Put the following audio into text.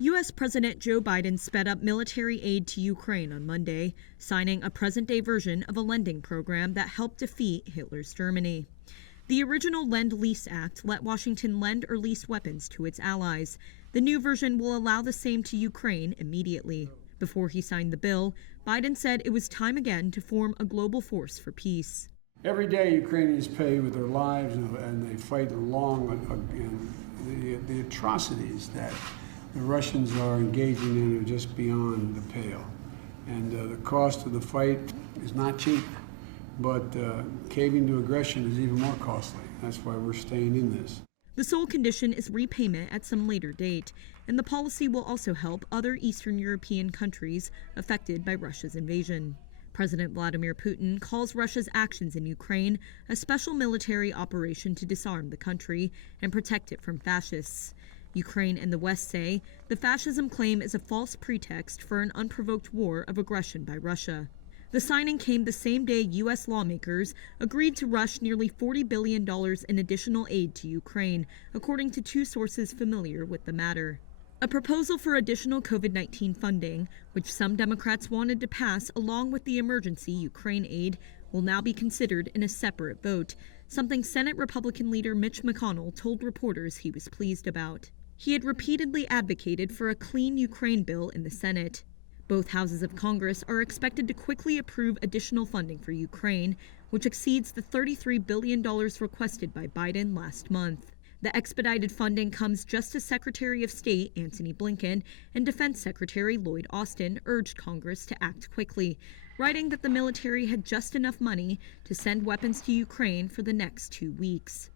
U.S. President Joe Biden sped up military aid to Ukraine on Monday, signing a present-day version of a lending program that helped defeat Hitler's Germany. The original Lend-Lease Act let Washington lend or lease weapons to its allies. The new version will allow the same to Ukraine immediately. Before he signed the bill, Biden said it was time again to form a global force for peace. Every day Ukrainians pay with their lives and they fight along the atrocities that the Russians are engaging in are just beyond the pale. And the cost of the fight is not cheap, but caving to aggression is even more costly. That's why we're staying in this. The sole condition is repayment at some later date, and the policy will also help other Eastern European countries affected by Russia's invasion. President Vladimir Putin calls Russia's actions in Ukraine a special military operation to disarm the country and protect it from fascists. Ukraine and the West say the fascism claim is a false pretext for an unprovoked war of aggression by Russia. The signing came the same day U.S. lawmakers agreed to rush nearly $40 billion in additional aid to Ukraine, according to two sources familiar with the matter. A proposal for additional COVID-19 funding, which some Democrats wanted to pass along with the emergency Ukraine aid, will now be considered in a separate vote, something Senate Republican leader Mitch McConnell told reporters he was pleased about. He had repeatedly advocated for a clean Ukraine bill in the Senate. Both houses of Congress are expected to quickly approve additional funding for Ukraine, which exceeds the $33 billion requested by Biden last month. The expedited funding comes just as Secretary of State Antony Blinken and Defense Secretary Lloyd Austin urged Congress to act quickly, writing that the military had just enough money to send weapons to Ukraine for the next 2 weeks.